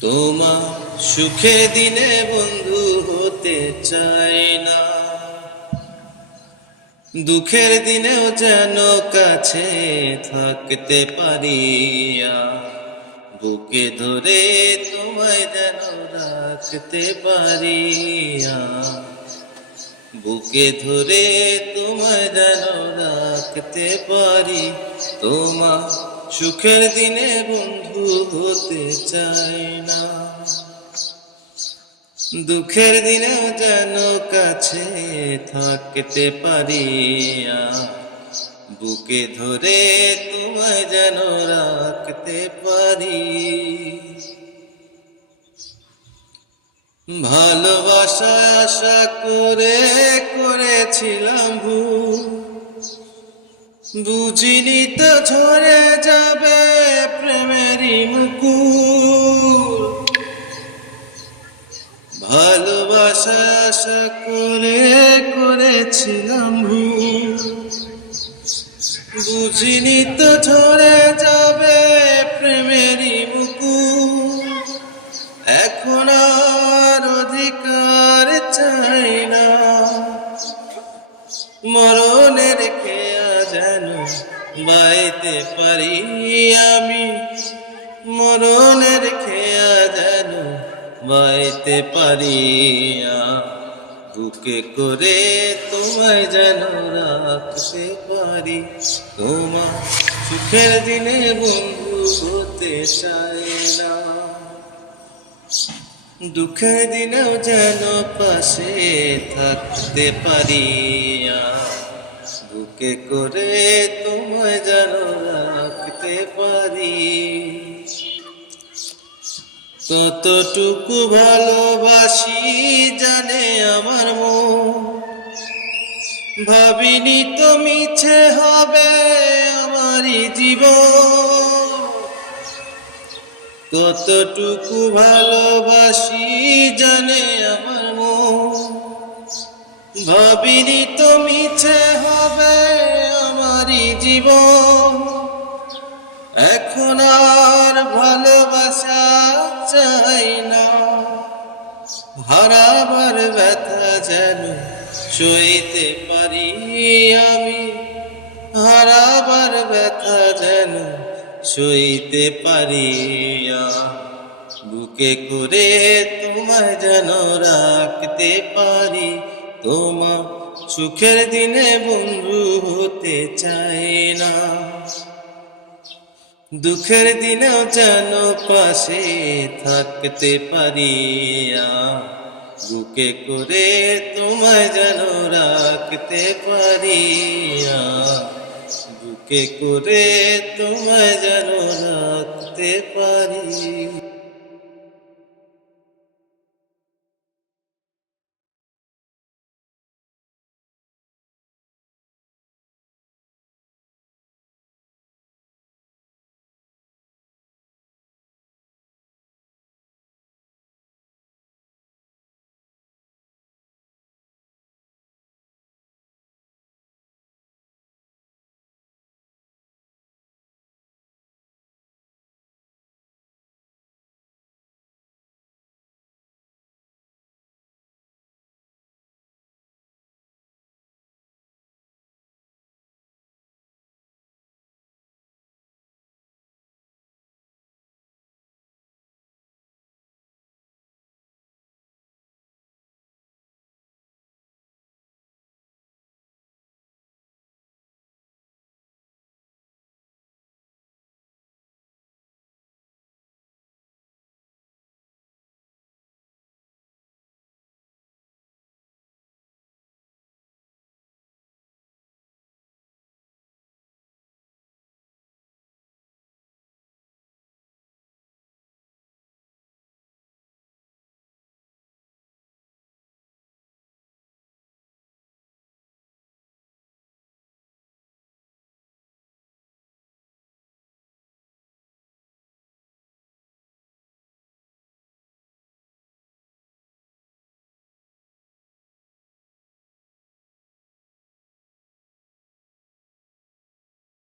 তোমার সুখের দিনে বন্ধু হতে চাই না, দুঃখের দিনেও যেন কাছে থাকতে পারি। বুকে ধরে তোমায় যেন রাখতে পারি। বুকে ধরে তোমায় যেন রাখতে পারি। তোমার সুখের দিনে বন্ধু হতে চাই না, দুঃখের দিনেও যেন কাছে থাকতে পারি। বুকে ধরে তোমায় যেন রাখতে পারি। ভালোবাসা আশা করে করেছিলাম ভুল, বুঝিনি তো ঝরে যাবে প্রেমেরই মুকুল। ভালোবাসা আশা করে করেছিলাম ভুল, বুঝিনি তো ঝরে যাবে প্রেমেরই মুকুল। এখন আর অধিকার চাই না, মরণের খেয়া যেন বাইতে পারি আমি। মরণের খেয়া যেন বাইতে পারি। বুকে করে তোমায় যেন রাখতে পারি। তোমার সুখের দিনে বন্ধু হতে চাই না, দুঃখের দিনেও যেন পাশে থাকতে পারি। বুকে করে তোমায় যেন রাখতে পারি। ততটুকু ভালোবাসি জানে আমার মন, ভাবিনি তো মিছে হবে আমারই জীবন। কতটুকু ভালোবাসি জানে আমার মন, ভাবিনি তো মিছে হবে আমারই জীবন। এখন আর ভালোবাসা চাই না, হারাবার ব্যথা যেন সইতে পারি আমি। হারাবার ব্যথা যেন সইতে পারি। বুকে করে তোমায় যেন রাখতে পারি। তোমার সুখের দিনে বন্ধু হতে চাই না, দুঃখের দিনেও যেন পাশে থাকতে পারি। বুকে করে তোমায় যেন রাখতে পারি। বুকে করে তোমায় যেন রাখতে পারি।